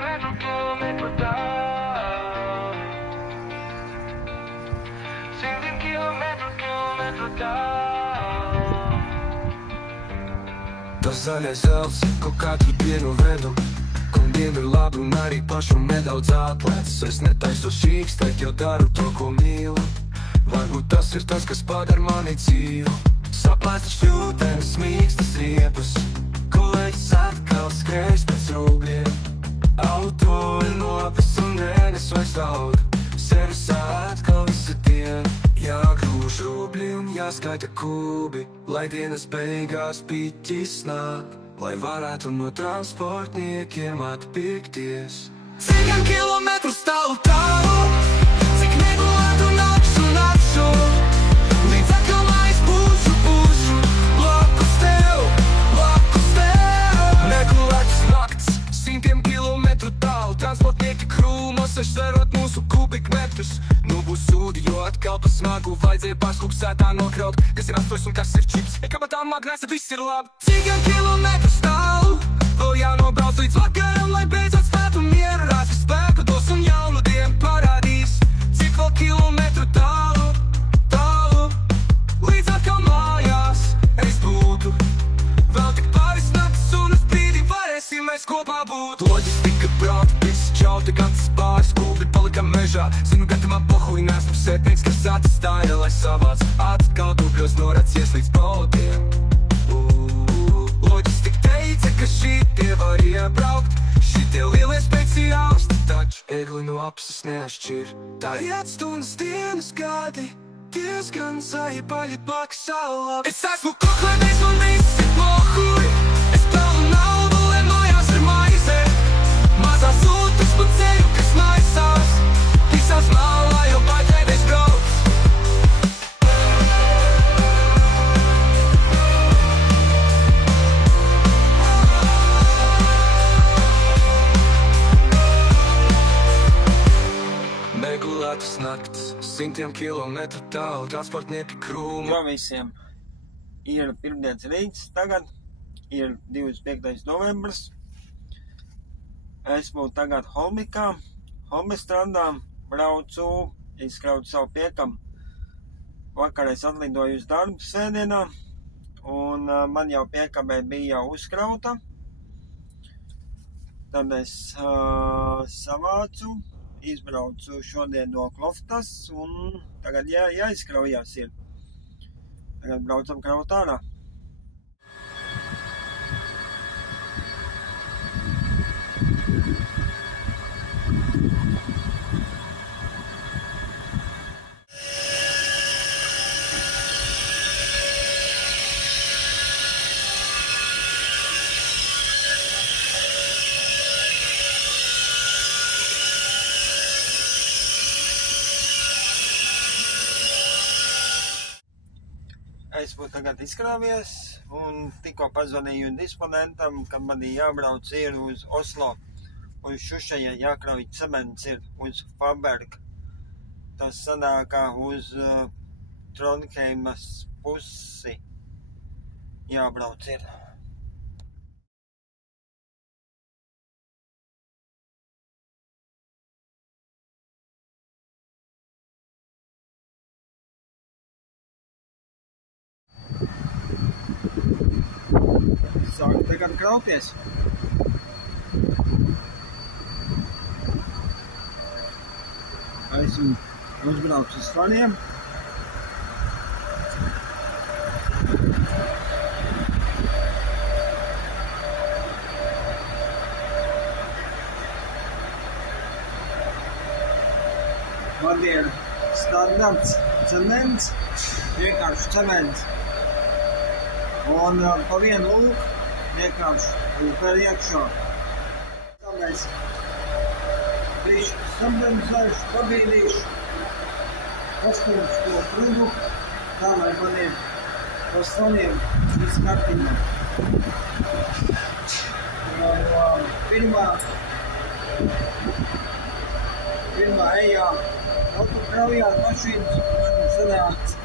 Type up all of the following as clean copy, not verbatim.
kilometru tālu. 100 kilometru tālu. Tas zaļais zelts, ko katru dienu vedu, kundiem ir labi un arī pašam nedaudz atlecis. Es netaisos šīkstēt, jo daru to, ko mīlu. Varbūt tas ir tas, kas padara mani dzīvu. Saplēstas šķūtenes, mīkstas riepas, kolēģis atkal skrējas pēc rūgļiem. Auto ir nopis un mēnes vairs raud, sevis atkal visa diena. Jāgrūž rubļi un jāskaita kubi, lai dienas beigās piķis nāk, lai varētu no transportniekiem atpirkties. Cik kilometrus tālu tālu, cik negulētu nakšu nakšu, līdz atkal mājas pušu pušu, blakus tev, negulētas nakts, 100 kilometru tālu, transportnieki krūmos, sverot mūsu kubikmetrus. Nu būs sūdi, jo atkal pa smagu vajadzēja pārskūpsētā nokraut, kas ir astojas un kas ir čips, kabatā magnēs, tad viss ir labi. Cik kilometrus tālu, vēl jānobrauc līdz vakaram, lai beidzot spētu mieru, rāsi spēku dos un jaunu dienu parādīs. Cik vēl kilometru tālu, tālu, līdz atkal mājās es būtu. Vēl tik pāris naktis un uz brīdi varēsim mēs kopā būt. Loģistika braukt, visi čauti, gads pāris kūbi palika mežā. Zinu, gatamā pohuļi nesmu sētnieks, kas atstāja, lai savāc atkal dubļos noracies līdz baudiem. Loģistika teica, ka šitie var iebraukt, šitie lielie speciālisti, taču egli no apsas neatšķir. Tā iet stundas, dienas, gadi, diezgan zaļi maksā labi. Es esmu koklēdējs un visi pohuļi, es pelnu naudu, lai mājās ir maize. Mazās sūtas pa ceļu, kas maisās, visās malā jau baidēties brauc. Negulētas nakts, 100 kilometru tālu, transportnieki krūmu. Jo visiem ir pirmdienas rīts, tagad ir 25. novembris. Esmu tagad Holmikā, Holmistrandā, braucu, izkrautu savu piekam. Vakar es atlidoju uz darbu svētdienā, un man jau piekabē bija jau uzkrauta. Tad es savācu, izbraucu šodien no Kloftas, un tagad jāizkraujās ir. Tagad braucam kraut ārā. Esmu tagad izkrāvies un tikko pazvanīju disponentam, ka man jābrauc ir uz Oslo, uz Šušaja jākrauj cements ir uz Faberg. Tas sanākā uz Trondheimas pusi jābrauc ir. Sāk tagad krauties. Esmu uzbraucis uz faniem. Man ir standarts cements, vienkārši cements. Un pa vienu lūku vienkārši par iekšā. Tā mēs bišķi sablemzēšu, pabīdīšu, pastumšu to prudu, tā lai man ir pa soniem viss kārtībā. Pirmā ejā autokraujāt mašīnas, man sanāca.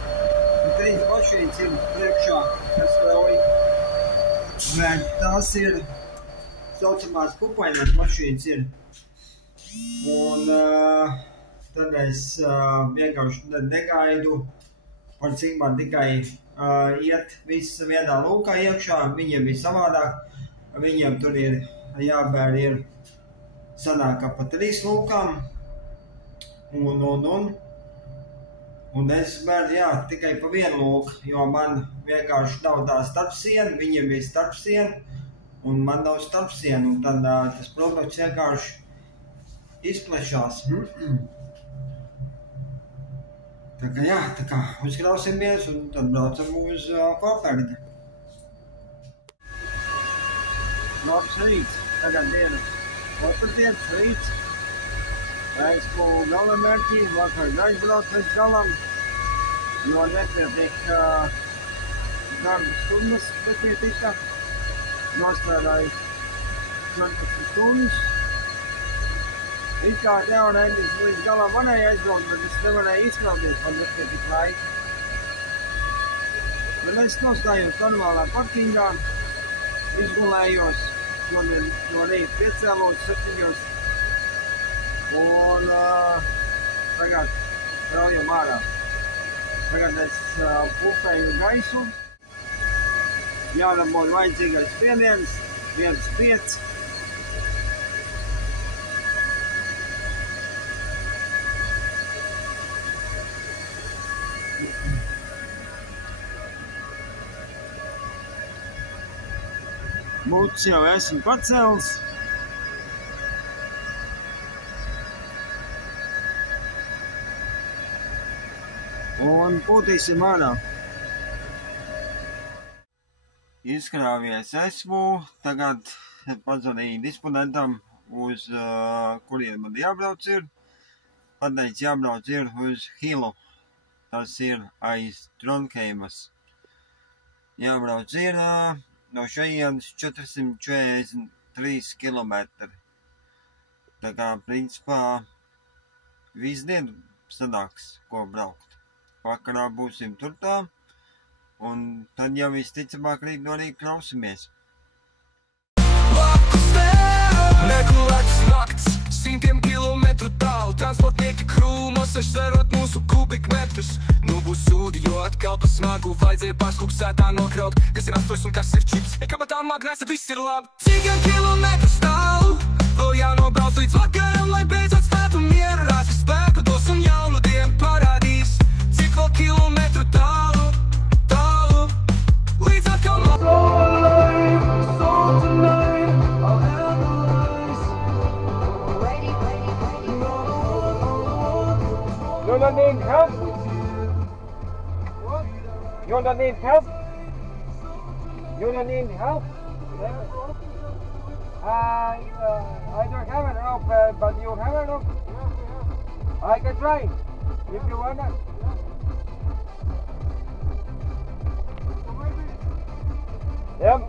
3 mašīnas ir priekšā, kas krauj. Tās ir saucamās pupainās mašīnas ir. Un tad es vienkārši negaidu, par cik man tikai iet viss vienā lūkā iekšā, viņiem ir savādāk, viņiem tur ir jābēr ir sanāk pa 3 lūkām, un es bēru, jā, tikai pa 1 lūku, jo man vienkārši nav tā starpsiena, viņiem ir starpsiena, un man nav starpsiena, un tad tas produkts vienkārši izplešās. Tā kā jā, tā kā uzkrausimies un tad braucam uz Kopēgdi. Labs rīts, tagad diena otrdienas rīts. Esmu galamērķī, vakar aizbrauc līdz galam, jo nepietiek darba stundas, nepietika. Nostrādāju 14 stundas. It kā teorētiski līdz galam varēja aizbraukt, bet es nevarēju izkrauties, man nepietika laika. Bet es nostājos normālā parkingā, izgulējos, no rīta piecēlos 7. Un tagad straujam ārā. Tagad es pulpēju gaisu. Jādabūtu vajadzīgais spiediens, 1,5. Mūts jau esmu pacels. Un pūtīsim ārā. Izkrāvies esmu, tagad pazvanīju disponentam, uz kurien man jābrauc ir. Pateicu, jābrauc ir uz Hilu. Tas ir aiz Tronkeimas. Jābrauc ir no šejienes 443 kilometri. Tā kā, principā, visu dienu sanāks, ko braukt. Vakarā būsim tur tā, un tad jau visticamāk rīt no rīta krausimies. Blakus tev negulētas nakts, 100 kilometru tālu, transportnieki krūmos, sverot mūsu kubikmetrus. Nu būs sūdi, jo atkal pa smagu vajadzēja pārskupsētā nokraut, kas ir astojas un kas ir čips. Kabatā magnēs, tad viss ir labi. 100 kilometrus tālu, vēl jānobrauc līdz vakaram, lai beidzot spētu mieru, rāsi spēku dos un jaunu dienu parādīs. Cik vēl kilometru tālu, tālu, līdz atkal so tonight, I'll have the lights. You don't need help? What? You don't need help? You don't need help? I don't have a rope, but you have a rope? I can try, if you wanna. Yep.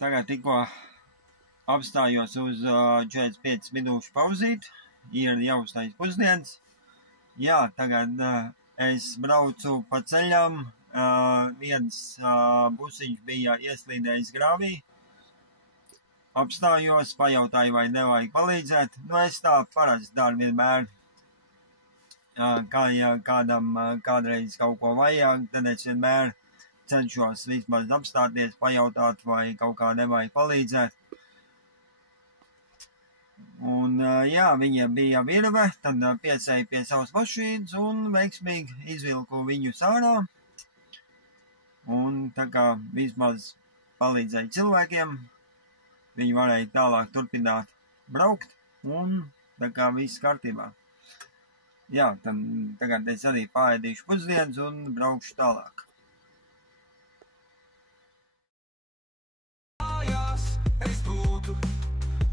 Tagad tikko apstājos uz 45 minūšu pauzīt, ir jau uztais pusdienas. Jā, tagad es braucu pa ceļam, viens busiņš bija ieslīdējis grāvī. Apstājos, pajautāju, vai nevajag palīdzēt. Nu, es tā parasti daru vienmēr. Ja kādam kādreiz kaut ko vajag, tad es vienmēr cenšos vismaz apstāties, pajautāt, vai kaut kā nevajag palīdzēt. Un, jā, viņiem bija virve, tad piesēju pie savas mašīnas un veiksmīgi izvilku viņus ārā. Un tā kā vismaz palīdzēju cilvēkiem, viņi varēja tālāk turpināt braukt, un tā kā viss kārtībā. Jā, tagad es arī paēdīšu pusdienas un braukšu tālāk. Mājās es būtu,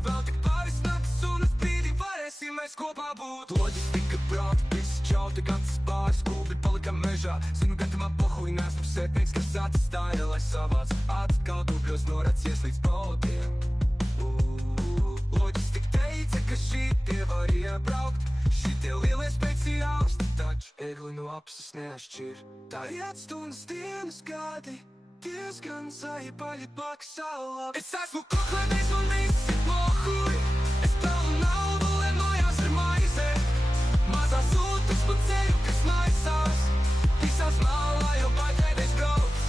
vēl tik pāris naktis un uz brīdi varēsim mēs kopā būt. Loģistika prāta, visi čauti, gads pāris kūbi palika mežā. Zinu, gatamā pohuj, nesmu sētnieks, kas atstāja, lai savāc atkal dubļos noracies līdz baudiem. Loģistika teica, ka šitie var iebraukt, šitie lielie speciālisti, taču egli no apsas neatšķir. Tā iet stundas, dienas, gadi, diezgan zaļi blakus salā. Es esmu koklenējis un visi pohuj, es pelnu naudu, lai mājās ar maize. Mazās sūtas pa ceļu, kas maisās, visās malā jau baidēties brauc.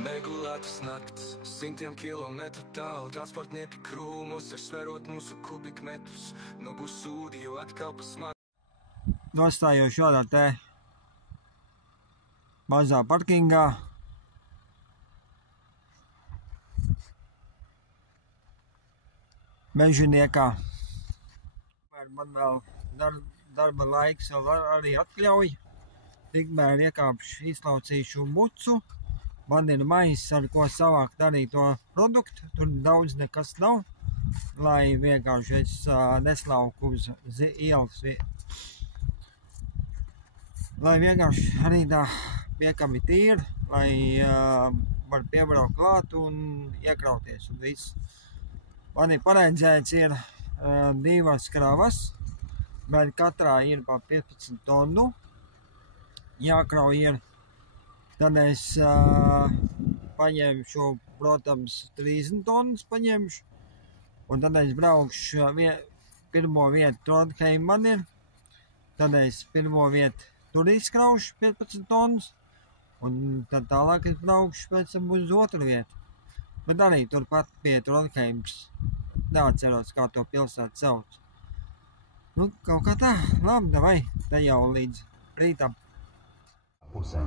Negulētas naktis, simtiem kilometru tālu, transportnieki krūmos, ar sverot mūsu kubikmetrus, no Busūdiju atkal pa smagu. Nostājos šādā te mazā parkingā. Mežiniekā. Man vēl darba laiks vēl arī atļauj. Tikmēr iekāpšu, izlaucīšu mucu. Man ir maiss, ar ko savākt arī to produktu. Tur daudz nekas nav, lai vienkārši es neslauku uz ielas. Lai vienkārši arī tā piekami tīri, lai var piebraukt klāt un iekrauties un viss. Man ir paredzēts ir 2 kravas, bet katrā ir pa 15 tonu. Jākrauj ir. Tad es paņemšu, protams, 30 tonnas paņemšu, un tad es braukšu pirmo vietu Trondheim man ir, tad es pirmo vietu tur izkraušu 15 tonnas, un tad tālāk es braukšu pēc tam uz otru vietu. Bet arī turpat pie Trondheims, neatceros, kā to pilsētu sauc. Nu, kaut kā tā, labi, davai, te jau līdz rītam. Pusē.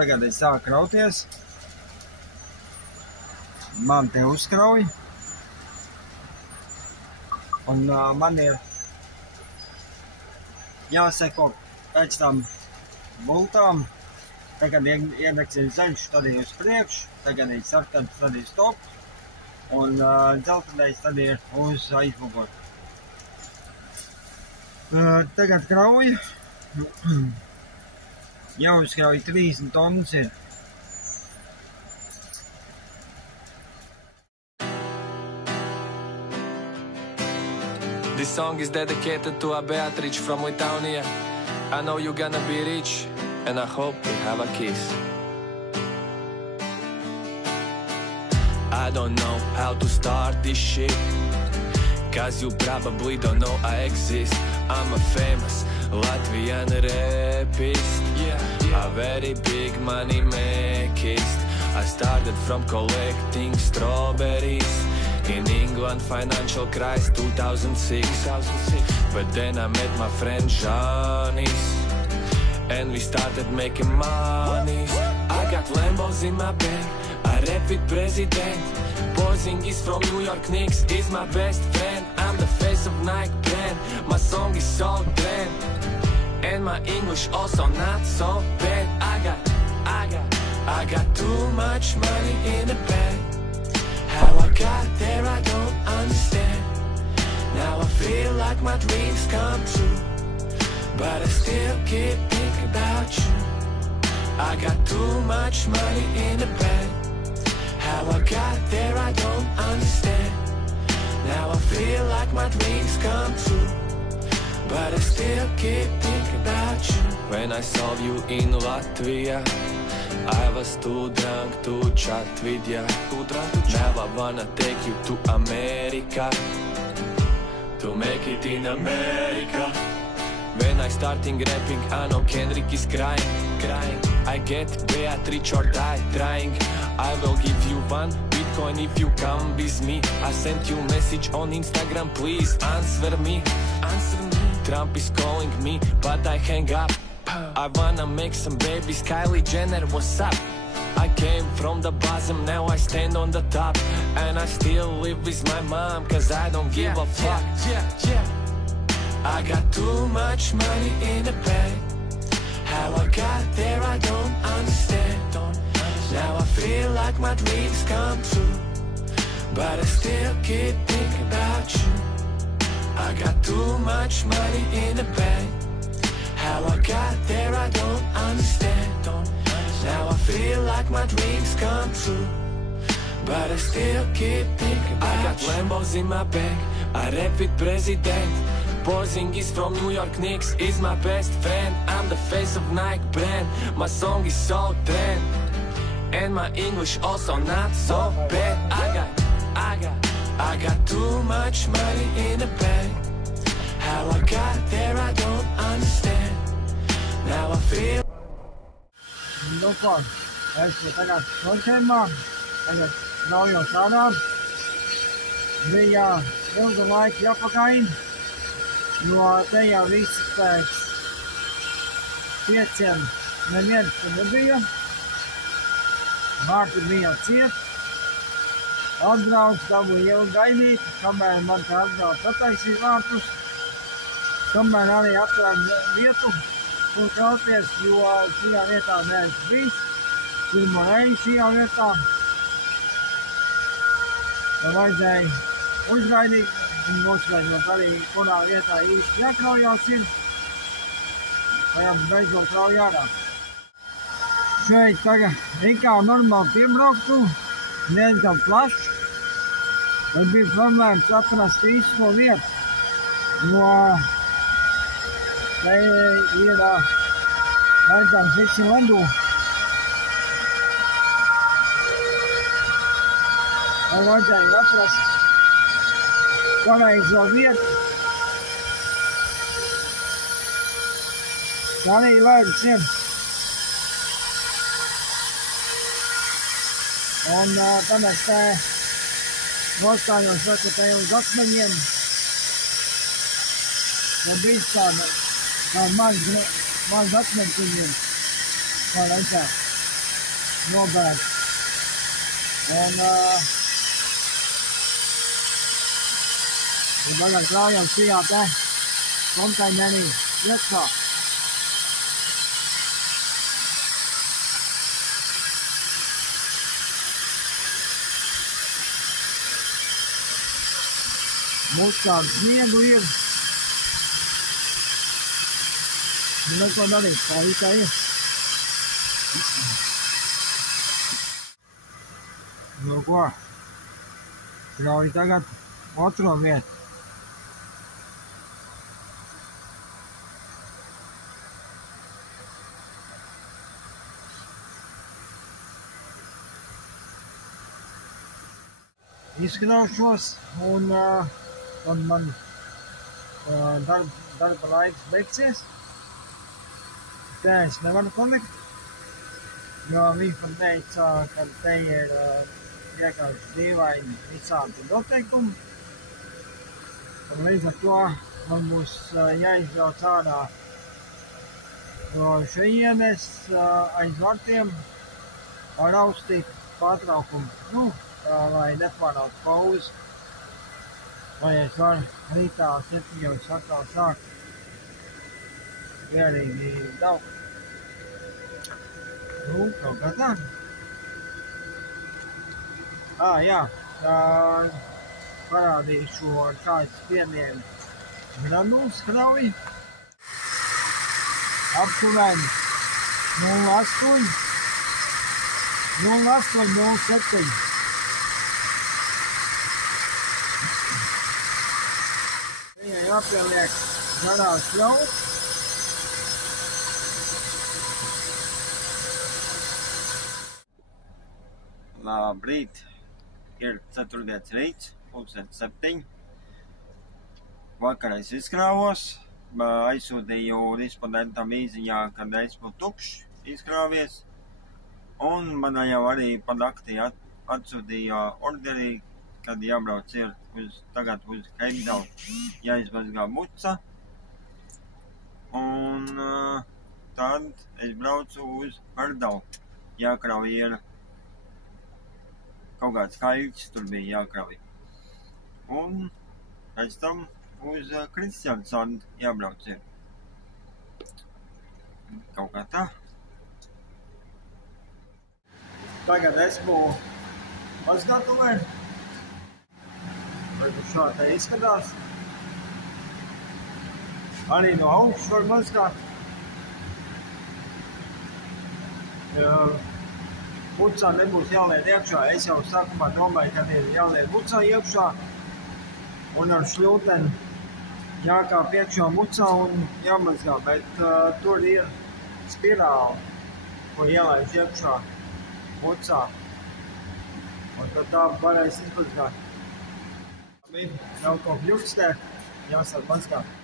tagad es sāku krauties. Man te uzkrauj. Un man ir jāseko pēc tam bultām. Tagad iedegts ir zaļš, tad ir uz priekšu. Tagad ir sarkans, tad ir stop. Un dzeltenais tad ir uz aizmuguri. Tagad krauju. Jāuzkrauj 30 tonnas ir. This song is dedicated to a Beatrice from Lithuania. I know you're gonna be rich, and I hope we have a kiss. I don't know how to start this shit, cause you probably don't know I exist. I'm a famous Latvian rapist, a very big money makist. I started from collecting strawberries in England, financial crisis 2006. But then I met my friend Janis, and we started making money. I got Lambos in my bank, I rap with president. Porzingis from New York Knicks is my best friend. I'm the face of Nike brand, my song is so grand, and my English also not so bad. I got too much money in the bank. How I got there I don't understand. Now I feel like my dreams come true, but I still keep thinking about you. I got too much money in the bank. How I got there I don't understand. Now I feel like my dreams come true, but I still keep thinking about you. When I saw you in Latvia, I was too drunk to chat with ya. Now I wanna take you to America, to make it in America. When I starting rapping, I know Kendrick is crying. I get Beatrice or die trying. I will give you one Bitcoin if you come with me. I sent you message on Instagram, please answer me. Trump is calling me, but I hang up. I wanna make some babies, Kylie Jenner, what's up? I came from the bottom, now I stand on the top. And I still live with my mom, cause I don't give a fuck. I got too much money in the bank. How I got there I don't understand. Now I feel like my dreams come true, but I still keep thinking about you. I got too much money in the bank. How I got there I don't understand. Now I feel like my dreams come true, but I still keep thinking about you. I got Lambos in my bank, I rap with president. Porzingis from New York Knicks is my best friend. I'm the face of Nike brand, my song is so trend, and my English also not so bad. I got too much money in the bank. How I got there I don't understand. Now I feel. Nu ko, es tagad noķēmā, tagad naujo strādāt. Bija ilgu laiku jāpakain, jo te jau visi pēc 5 neviens te nebija. Vārti bija ciet. Atbrauc, dabūju ilgi gaidīt, kamēr man te atbrauc attaisīt vārtus. Kamēr arī atvēr vietu, kur krauties, jo šajā vietā neesmu bijis. Pirmo reizi šajā vietā. Vajadzēja uzgaidīt un noskaidrot arī, kurā vietā īsti jākraujās ir. Vajag beidzot krauj ārā. Šeit tagad ikā normāli piebrauktu, diezgan plašs. Bet bija problēmas atrast īsto vietu, jo te ir redzams visi ledū. Un vajadzēja atrast pareizo vietu. Tā arī ledus ir. Un tad es te nostājos te uz akmeņiem. Un bija tāda maz akmeņiem, kā redzēt. nobērt. Un tagad krājam šajā te konteinerī iekšā. Mums tādu sniegu ir. Neko darīt, tā visā ir. Nu ko, krauj tagad otro vietu. Izkraušos un man darba laiks beigsies. Te es nevaru palikt, jo viņi pat teica, ka te ir vienkārši dīvaini visādi noteikumi. Un līdz ar to man būs jāizbrauc ārā no šejienes aiz vartiem ar austītu pārtraukumu. Nu, tā, lai nepārāk pauzi. Lai es varu rītā 7 atkal sākt vērīgi daudz. Nu, kaut kā tā. Jā, parādīšu ar kādu spiedienu granulas krauji. Aptuveni 0,8, 0,7. Viņai jāpieliek garās ļaut. Labrīt! Ir ceturtdienas rīts, 7:00. Vakar es izkrāvos, aizsūtīju respondentam īziņā, kad esmu tukšs izkrāvies. Un man jau arī pa naktī atsūtīja orderī, kad jābrauc ir tagad uz Heimdalu, jāizmazgā muca. Un tad es braucu uz Hardalu, jākrauj ir kaut kāds kaļķis, tur bija jākrauj. Un pēc tam uz Kristiansand jābrauc ir. Kaut kā tā. Tagad esmu mazgātuvē. Varbūt šā te izskatās. Arī no augšas var mazgāt. Mucā nebūs jāliet iekšā. Es jau sākumā domāju, ka ir jāliet mucā iekšā. Un ar šļūteni jākāp iekšā mucā un jāmazgā. Bet tur ir spirāli, ko ielaiž iekšā mucā. Un tad tā varēs izmazgāt. Nav ko kļukstēt, jāsāk mazgāt.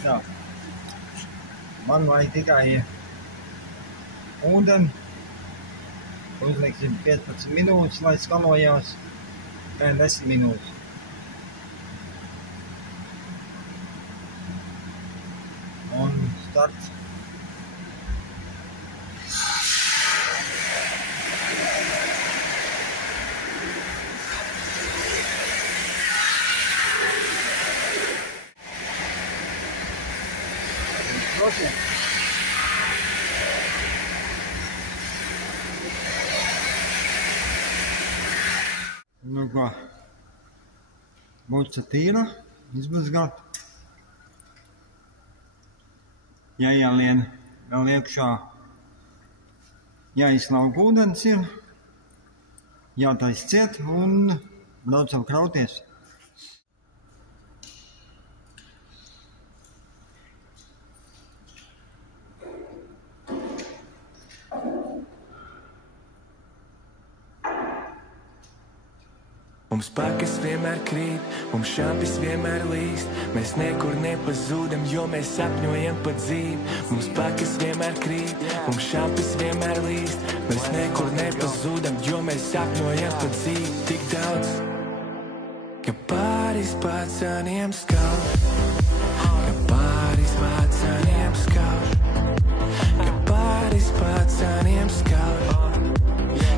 Tā. Man vajag tikai ūdeni Uzliksim 15 minūtes, lai skalojās. Tā 10 minūtes. Un starts. Droši. Nu kā, buca tīra, izmazgāt. Jāielien vēl iekšā, jāizslauk ūdens ir, jātais ciet un braucam krauties. Mums pakas vienmēr krīt, mums šampis vienmēr līst. Mēs nekur nepazūdam, jo mēs sapņojam pa dzīvi. Mums pakas vienmēr krīt, mums šampis vienmēr līst. Mēs nekur nepazūdam, jo mēs sapņojam pa dzīvi. Tik daudz, ka pāris pacaniem skauž, ka pāris pacaniem skauž, ka pāris pacaniem skauž,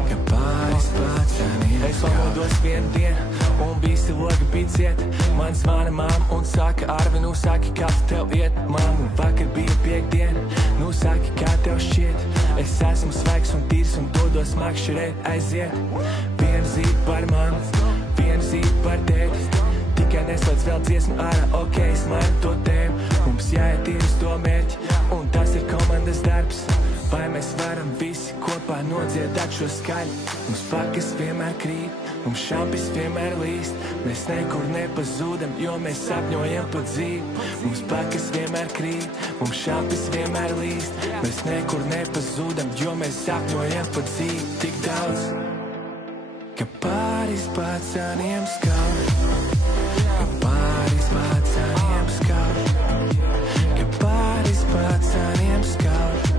ka pāris pacaniem skauž. Es pamodos vienu dienu, un visi logi bija ciet. Man zvana mamma un saka, Arvi, nu saki, kā tev iet. Mamma, vakar bija piekdiena, nu saki, kā tev šķiet. Es esmu svaigs un tīrs un dodos makšķerēt, aiziet. Vienu zīti par mammu, vienu zīti par tēti. Tikai neslēdz vēl dziesmu ārā, ok, es mainu to tēmu. Mums jāiet ir uz to mērķi, un tas ir komandas darbs. Vai mēs varam visi kopā nodziedāt šo skaļu? Mums pakas vienmēr krīt, mums šampis vienmēr līst. Mēs nekur nepazūdam, jo mēs sapņojam pa dzīvi. Mums pakas vienmēr krīt, mums šampis vienmēr līst. Mēs nekur nepazūdam, jo mēs sapņojam pa dzīvi. Tik daudz, ka pāris pacaniem skauž, ka pāris pacaniem skauž, ka pāris pacaniem skauž.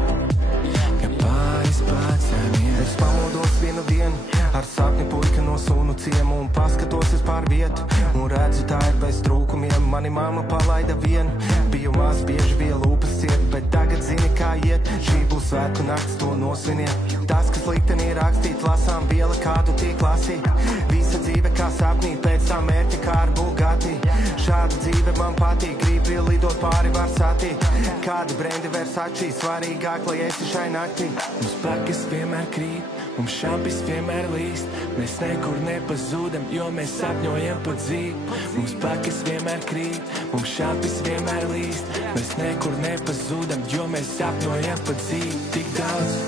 Es pamodos vienu dienu, ar sapni puika no sunu ciemu un paskatos es pār vietu un redzu tā ir bez trūkumiem. Mani mamma palaida vienu, biju maz bieži bija lūpas ciet, bet tagad zini kā iet, šī būs svētku nakts, to nosviniet. Tas, kas liktenī rakstīt, lasām viela, kādu tiek lasīt. Visa dzīve kā sapnī, pēc tā mērķa kā ar Bugatti. Šāda dzīve man patīk, gribi lidot pāri var satīt. Kādi brendi Versace, svarīgāk, lai esi šai naktī. Mums pakas vienmēr krīt, mums šampis vienmēr līst. Mēs nekur nepazūdam, jo mēs sapņojam pa dzīvi. Mums pakas vienmēr krīt, mums šampis vienmēr līst. Mēs nekur nepazūdam, jo mēs sapņojam pa dzīvi. Tik daudz,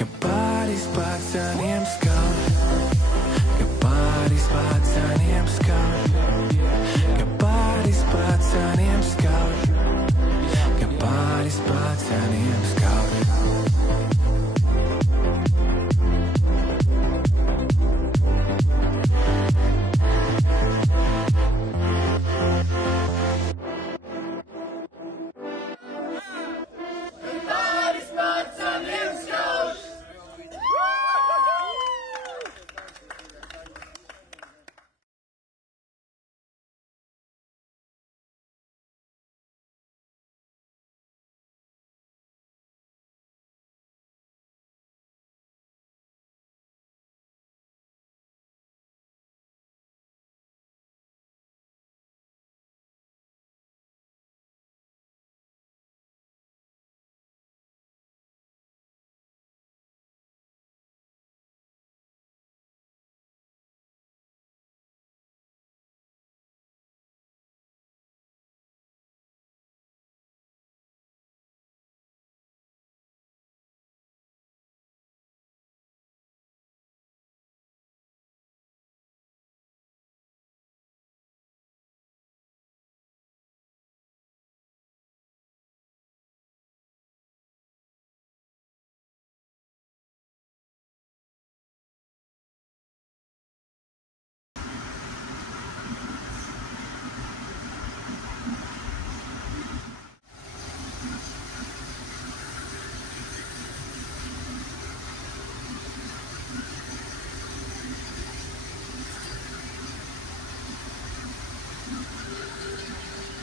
ka pāris pacaniem skauž, ka pāris pacaniem skauž, ka pāris pacaniem skauž, ka pāris pacaniem skauž.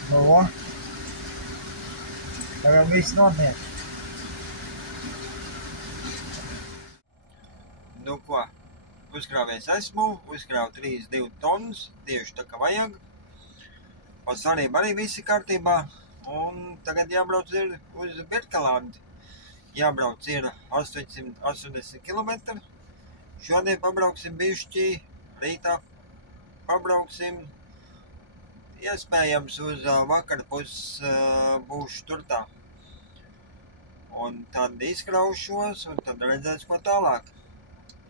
No. Tagad viss notiek. Nu ko, uzkrāvies esmu, uzkrāvu 32 tonnas, tieši tā kā vajag. Un svarība arī visi kārtībā. Un tagad jābrauc ir uz Birkelandi. Jābrauc ir 880 km. Šodien pabrauksim bišķi, rītā pabrauksim. Iespējams uz vakara puses būšu tur tā. Un tad izkraušos, un tad redzēs, ko tālāk.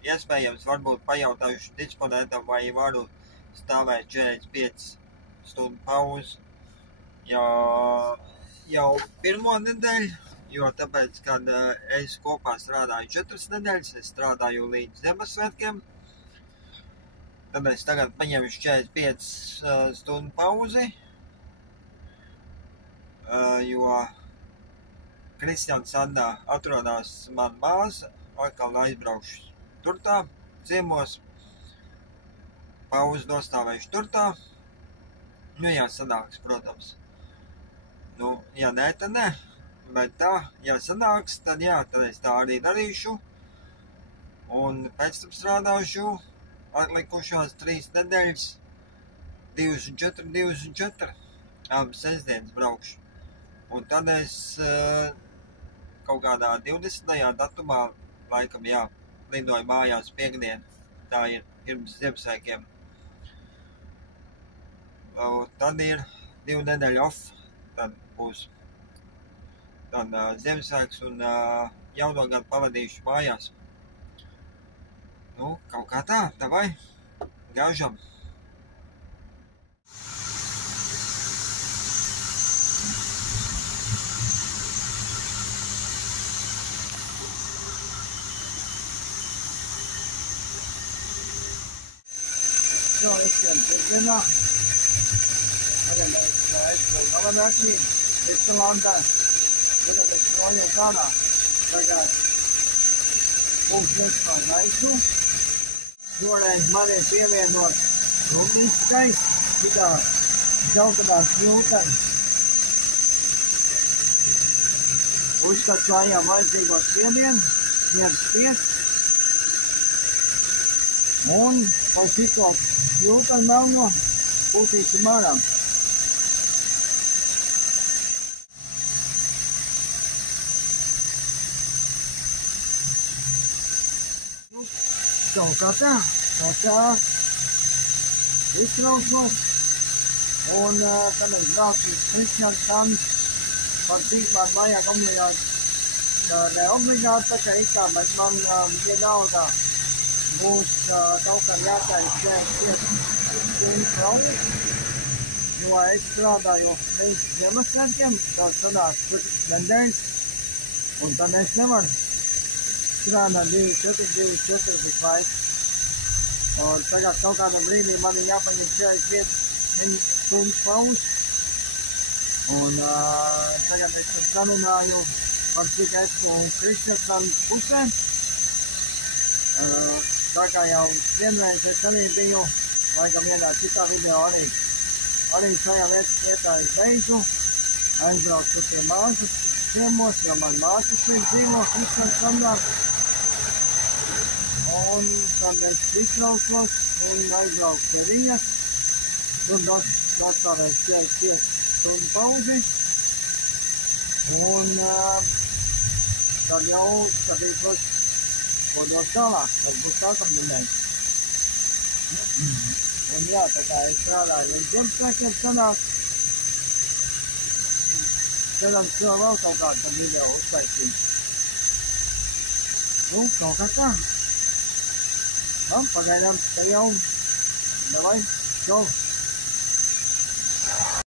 Iespējams, varbūt pajautājuši disponentam, vai varu stāvēt 45 stundu pauzi jau pirmo nedēļu, jo tāpēc, kad es kopā strādāju 4 nedēļas, es strādāju līdz Ziemassvētkiem, tad es tagad paņemšu 45 stundu pauzi, jo Kristiāns Sandā atrodas man māsa, atkal aizbraukšu turtā, ciemos, pauzi nostāvēšu turtā. Nu, jā, sanāks, protams. Nu, ja nē, tad nē. Bet tā, ja sanāks, tad jā, tad es tā arī darīšu. Un pēc tam strādāšu atlikušās 3 nedēļas, 24. Abas sestdienas braukšu. Un tad es kaut kādā 20. datumā, laikam, jā, lidoju mājās piekdien. Tā ir pirms Ziemassvētkiem. Tad ir 2 nedēļu off, tad būs tad Ziemassvētks un jauno gadu pavadīšu mājās. Nu, kaut kā tā, davai, gaužam. No, visiem pirmdienā. Tagad mēs esam galvenākī, Birkelandā. Tagad mēs nojam tādā. Tagad mums nespār gaisu. Šoreiz man ir pievienot rumīskais, šitā dzeltenās jūtani. Uzskats vajām vajadzīgo spiedienu, sniegs spiest. Un pa šito jūtani melno pūtīsim ārā. Kaut kā tā izkrausmos, un tad es braucu uz Kristiāns Sands, par cik man vajag ne obligāti, tā kā it kā, bet man vienalga būs kaut kā jātaisa 45 stundu pauzi, jo es strādāju līdz Ziemassvētkiem, tad sanāk 4 nedēļas, un tad es nevaru strādā 2-4 bez vairs. Un tagad kaut kādā brīdī man ir jāpaņem 45 stundu pauzi. Un tagad es sarunāju, par cik esmu Kristiāns pusē. Tā kā jau vienreiz es arī biju, laikam vienā citā video arī šajā vietā es beidzu. Aizbraucu pie māsas ciemos, jo man māsas ir dzīvo Kristiāns Sandā. Un tad es iztraucos un aizbraucu pie viņas. Tur nostāvēs 45 stundu pauzi. Un tad jau skatīšos, ko dos tālāk, kas būs nākamnedēļ. Un jā, tā kā es strādāju līdz Ziemassvētkiem sanāk. Cerams, vēl kaut kādu video uztaisīt. Nu, kaut kā tā. Pagaidām, te jau, davai, čau!